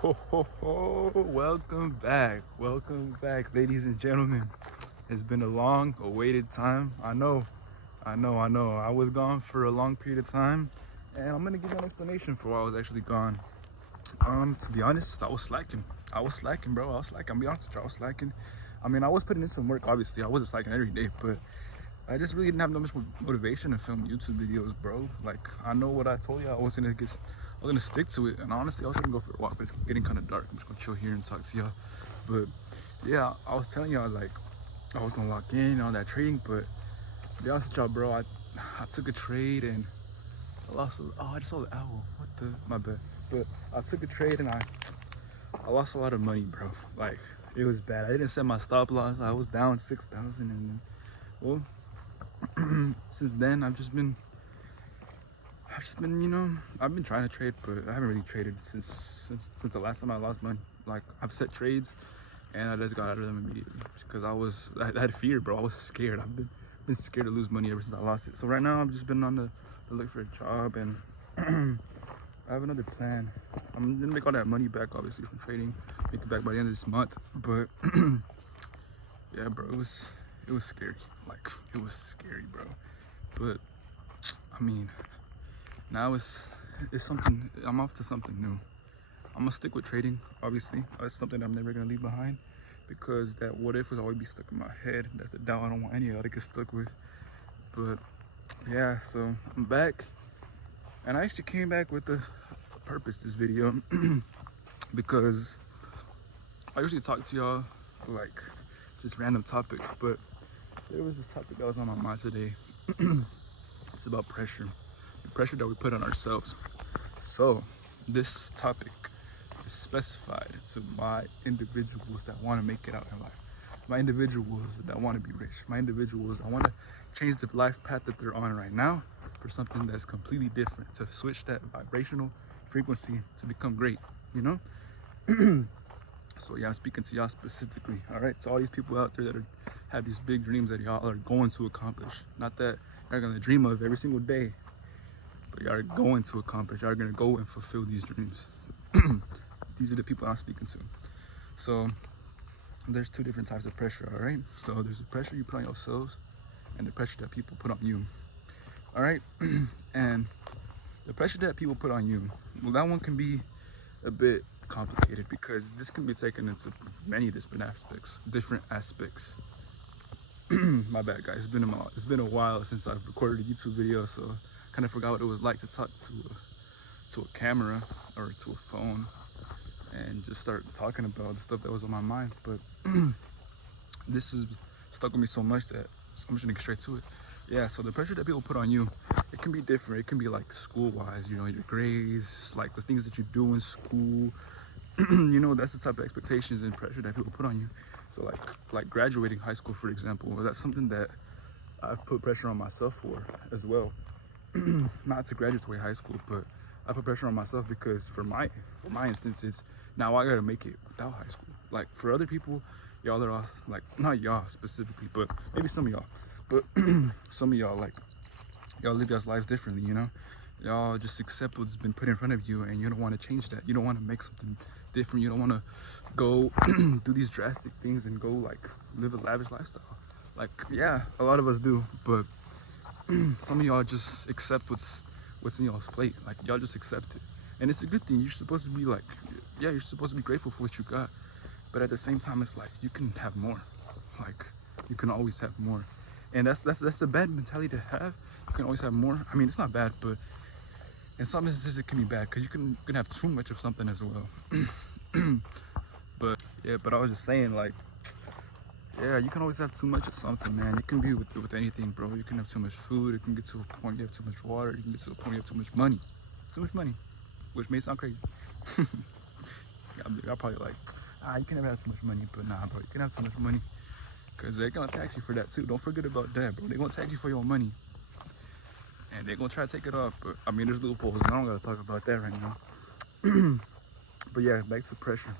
Ho, ho, ho. Welcome back, ladies and gentlemen. It's been a long awaited time. I know. I was gone for a long period of time, and I'm gonna give you an explanation for why I was actually gone. To be honest, I was slacking, bro. I was slacking. I'll be honest with you, I was slacking. I mean, I was putting in some work, obviously. I wasn't slacking every day, but I just really didn't have no much motivation to film YouTube videos, bro. Like, I know what I told you. I was gonna stick to it. And honestly, I was gonna go for a walk, but it's getting kind of dark. I'm just gonna chill here and talk to y'all. But yeah, I was telling y'all like I was gonna lock in on that trading, but to be honest with y'all, bro, I took a trade and I lost. Oh, I just saw the owl. What the? My bad. But I took a trade and I lost a lot of money, bro. Like it was bad. I didn't set my stop loss. I was down 6,000, and then, well, since then I've been trying to trade, but I haven't really traded since the last time I lost money. Like I've set trades and I just got out of them immediately because I had fear, bro. I was scared. I've been scared to lose money ever since I lost it. So right now I've just been on the look for a job, and I have another plan. I'm gonna make all that money back, obviously, from trading, make it back by the end of this month. But yeah, bro, it was scary. Like it was scary, bro. But I mean, now it's something. I'm off to something new. I'm gonna stick with trading, obviously. That's something I'm never gonna leave behind, because that what if will always be stuck in my head. That's the doubt I don't want any of y'all to get stuck with. But yeah, so I'm back, and I actually came back with a purpose this video because I usually talk to y'all like just random topics, but there was this topic that was on my mind today. It's about pressure, the pressure that we put on ourselves. So this topic is specified to my individuals that want to make it out in life, my individuals that want to be rich, my individuals that want to change the life path that they're on right now for something that's completely different, to switch that vibrational frequency to become great, you know? So yeah, I'm speaking to y'all specifically, all right? So all these people out there that have these big dreams that y'all are going to accomplish, not that you're gonna dream of every single day, but y'all are going to accomplish. Y'all are gonna go and fulfill these dreams. These are the people I'm speaking to. So there's two different types of pressure, all right? So there's the pressure you put on yourselves and the pressure that people put on you, all right? And the pressure that people put on you, well, that one can be a bit complicated because this can be taken into many different aspects. My bad, guys. It's been a while since I've recorded a YouTube video, so I kind of forgot what it was like to talk to a camera or to a phone and just start talking about the stuff that was on my mind. But this has stuck with me so much that I'm just gonna get straight to it. Yeah, so the pressure that people put on you, it can be different. It can be like school-wise, you know, your grades, like the things that you do in school. You know, that's the type of expectations and pressure that people put on you. So like graduating high school, for example, that's something that I've put pressure on myself for as well. Not to graduate high school, but I put pressure on myself because for my instance, it's now I gotta make it without high school. Like for other people, y'all are all, like, not y'all specifically, but maybe some of y'all, but some of y'all, like, y'all live y'all's lives differently, you know? Y'all just accept what's been put in front of you, and you don't want to change that. You don't want to make something different. You don't want to go do these drastic things and go like live a lavish lifestyle. Like, yeah, a lot of us do, but some of y'all just accept what's in y'all's plate. Like, y'all just accept it, and it's a good thing. You're supposed to be like, yeah, you're supposed to be grateful for what you got, but at the same time, it's like you can have more. Like, you can always have more, and that's a bad mentality to have. You can always have more. I mean, it's not bad, but in some instances it can be bad because you can have too much of something as well. But yeah, but I was just saying, like, yeah, you can always have too much of something, man. You can be with anything, bro. You can have too much food. It can get to a point you have too much water. You can get to a point you have too much money, which may sound crazy. Y'all probably like, you can never have too much money, but nah, bro, you can have too much money because they're gonna tax you for that too. Don't forget about that, bro. They're gonna tax you for your money, and they're gonna try to take it off. But I mean, there's loopholes, and I don't gotta talk about that right now. But yeah, back to pressure.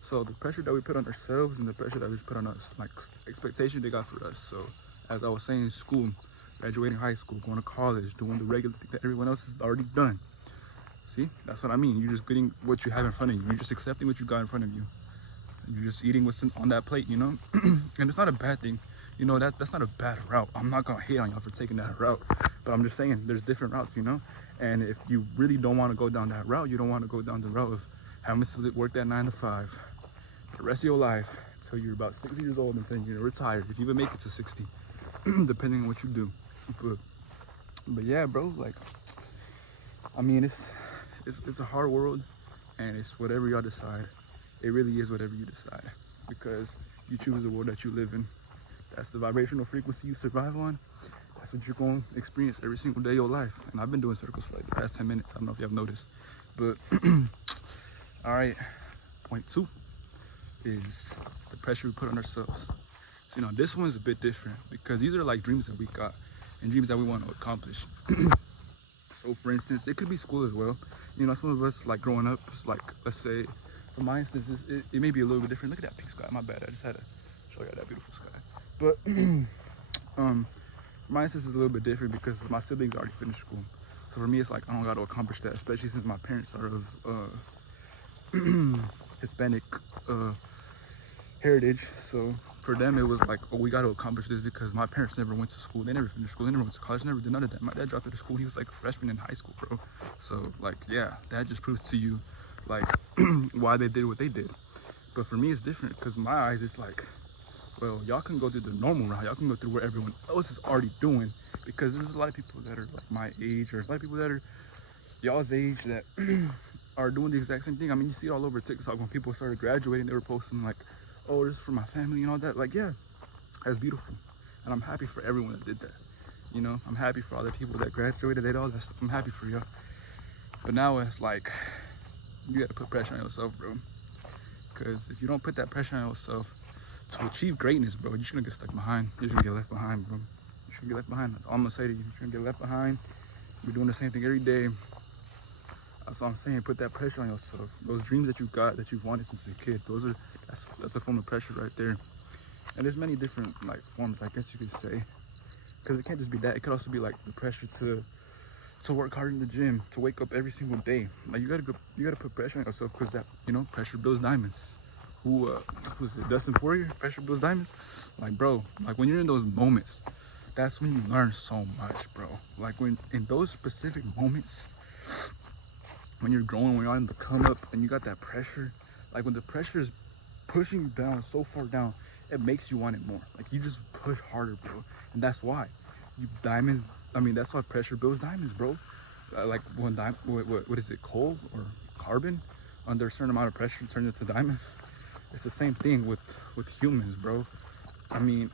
So the pressure that we put on ourselves and the pressure that we put on us, like expectation they got for us. So as I was saying, school, graduating high school, going to college, doing the regular thing that everyone else has already done. See, that's what I mean. You're just getting what you have in front of you. You're just accepting what you got in front of you. You're just eating what's on that plate, you know. And it's not a bad thing, you know. That's not a bad route. I'm not gonna hate on y'all for taking that route, but I'm just saying there's different routes, you know. And if you really don't want to go down that route, you don't want to go down the route of having to work that 9 to 5 the rest of your life until you're about 60 years old, and then you're retired, if you even make it to 60, depending on what you do. But yeah, bro, like, I mean, it's a hard world, and it's whatever y'all decide. It really is whatever you decide, because you choose the world that you live in. That's the vibrational frequency you survive on. That's what you're going to experience every single day of your life. And I've been doing circles for like the past 10 minutes. I don't know if you have noticed, but all right. Point 2 is the pressure we put on ourselves. So, you know, this one's a bit different because these are like dreams that we got and dreams that we want to accomplish. So for instance, it could be school as well. You know, some of us, like growing up, like, let's say, for my instance, it may be a little bit different. Look at that pink sky. My bad. I just had to show you that beautiful sky. But my instance is a little bit different because my siblings already finished school. So for me, it's like I don't got to accomplish that, especially since my parents are of Hispanic heritage. So for them, it was like, oh, we got to accomplish this because my parents never went to school. They never finished school. They never went to college. Never did none of that. My dad dropped out of school. He was like a freshman in high school, bro. So like, yeah, that just proves to you like why they did what they did. But for me, it's different because in my eyes, it's like, well, y'all can go through the normal route. Y'all can go through what everyone else is already doing, because there's a lot of people that are like my age, or a lot of people that are y'all's age that are doing the exact same thing. I mean, you see it all over TikTok when people started graduating. They were posting like, oh, this is for my family and all that. Like, yeah, that's beautiful. And I'm happy for everyone that did that. You know, I'm happy for all the people that graduated, they did all that stuff. I'm happy for y'all. But now it's like, you gotta put pressure on yourself, bro. Because if you don't put that pressure on yourself to achieve greatness, bro, you're just gonna get stuck behind. You're just gonna get left behind, bro. You're just gonna get left behind. That's all I'm gonna say to you. You're gonna get left behind. You're doing the same thing every day. That's all I'm saying. Put that pressure on yourself. Those dreams that you got, that you've wanted since a kid, that's a form of pressure right there. And there's many different like forms, I guess you could say. Because it can't just be that. It could also be like the pressure to work hard in the gym, to wake up every single day. Like you gotta put pressure on yourself, because that, you know, pressure builds diamonds. Who's it? Dustin Poirier? Pressure builds diamonds. Like, bro, like when you're in those moments, that's when you learn so much, bro. Like when in those specific moments, when you're growing, when you're on the come up, and you got that pressure, like when the pressure is pushing you down so far down, it makes you want it more. Like you just push harder, bro. And that's why that's why pressure builds diamonds, bro. Like when what is it, coal or carbon under a certain amount of pressure turns into diamonds. It's the same thing with humans, bro. I mean,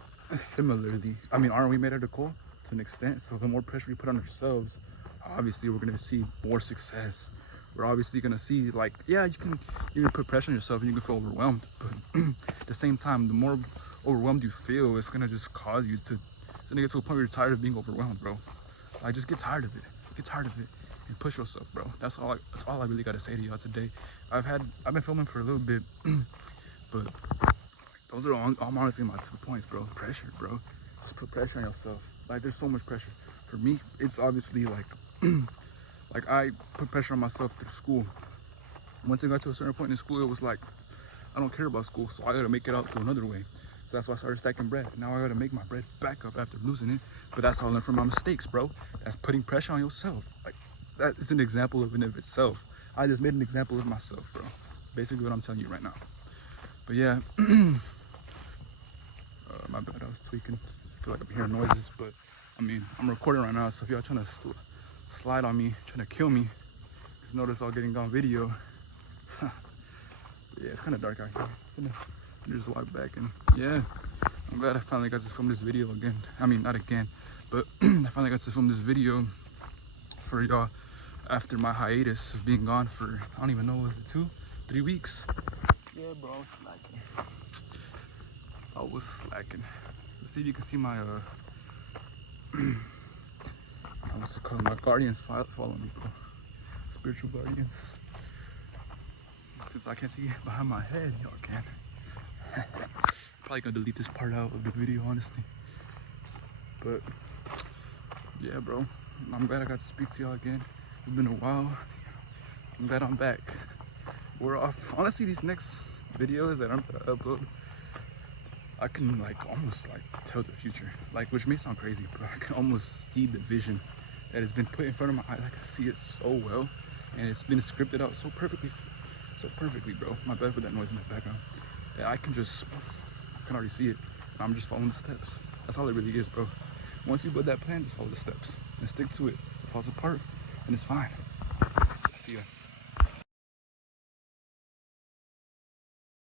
similarly, I mean, aren't we made out of coal to an extent? So the more pressure we put on ourselves, obviously we're gonna see more success. We're obviously gonna see, like, yeah, you can put pressure on yourself and you can feel overwhelmed, but at the same time, the more overwhelmed you feel, it's gonna just cause you to get to a point where you're tired of being overwhelmed, bro. Like, just get tired of it. Get tired of it and push yourself, bro. That's all I really gotta say to y'all today. I've been filming for a little bit, but those are all, I'm honestly my 2 points, bro. Pressure, bro. Just put pressure on yourself. Like, there's so much pressure. For me, it's obviously like, like I put pressure on myself through school. Once I got to a certain point in school, it was like, I don't care about school, so I gotta make it out through another way. So that's why I started stacking bread. Now I gotta make my bread back up after losing it. But that's all I learned from my mistakes, bro. That's putting pressure on yourself. Like, that is an example of itself. I just made an example of myself, bro. Basically what I'm telling you right now. But yeah, my bad, I was tweaking. I feel like I'm hearing noises, but I mean, I'm recording right now, so if y'all trying to slide on me, trying to kill me, just notice all getting on video. Yeah, it's kind of dark out here. I'm gonna just walk back, and yeah, I'm glad I finally got to film this video again. I mean, not again, but I finally got to film this video for y'all after my hiatus of being gone for, I don't even know, was it 2-3 weeks? Yeah, bro, I was slacking. Let's see if you can see my what's it called? My guardians following me, bro. Spiritual guardians. Because I can't see behind my head, y'all can. Probably gonna delete this part out of the video, honestly. But yeah, bro, I'm glad I got to speak to y'all again. It's been a while. I'm glad I'm back. We're off. Honestly, these next videos that I'm gonna upload, I can like almost like tell the future, like, which may sound crazy, but I can almost see the vision that has been put in front of my eyes. I can see it so well, and it's been scripted out so perfectly, bro. My bad for that noise in the background. Yeah, I can already see it. I'm just following the steps. That's all it really is, bro. Once you build that plan, just follow the steps and stick to it. If it falls apart, then it's fine. See ya.